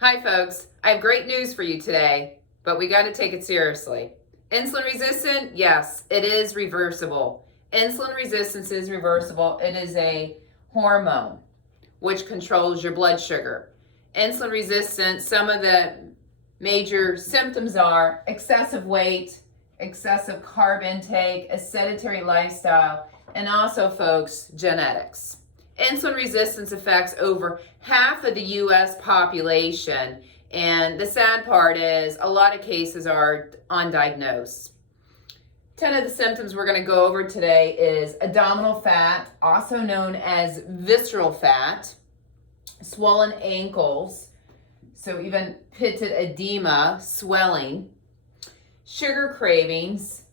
Hi folks, I have great news for you today, but we got to take it seriously. Insulin resistant? Yes, it is reversible. Insulin resistance is reversible. It is a hormone which controls your blood sugar. Insulin resistance, some of the major symptoms are excessive weight, excessive carb intake, a sedentary lifestyle, and also, folks, genetics. Insulin resistance affects over half of the U.S. population, and the sad part is a lot of cases are undiagnosed. 10 of the symptoms we're going to go over today is abdominal fat, also known as visceral fat, swollen ankles, so even pitted edema, swelling, sugar cravings,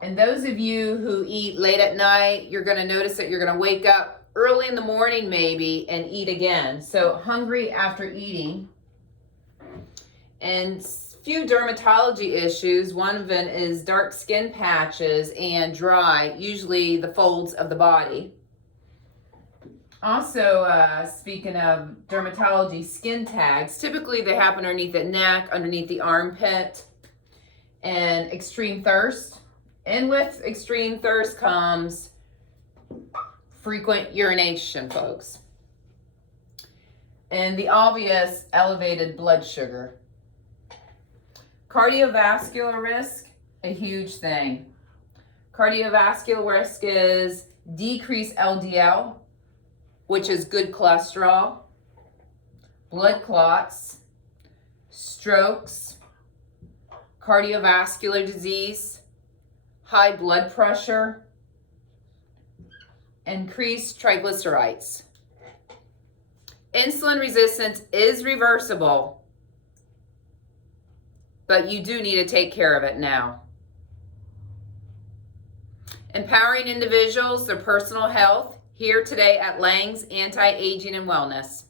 and those of you who eat late at night, you're going to notice that you're going to wake up early in the morning maybe and eat again. So hungry after eating. And few dermatology issues. One of them is dark skin patches and dry, usually the folds of the body. Also, speaking of dermatology, skin tags. Typically they happen underneath the neck, underneath the armpit. And extreme thirst. And with extreme thirst comes frequent urination, folks. And the obvious elevated blood sugar. Cardiovascular risk, a huge thing. Cardiovascular risk is decreased LDL, which is good cholesterol, blood clots, strokes, cardiovascular disease, high blood pressure, increased triglycerides. Insulin resistance is reversible, but you do need to take care of it now. Empowering individuals, their personal health, here today at Lang's Anti-Aging and Wellness.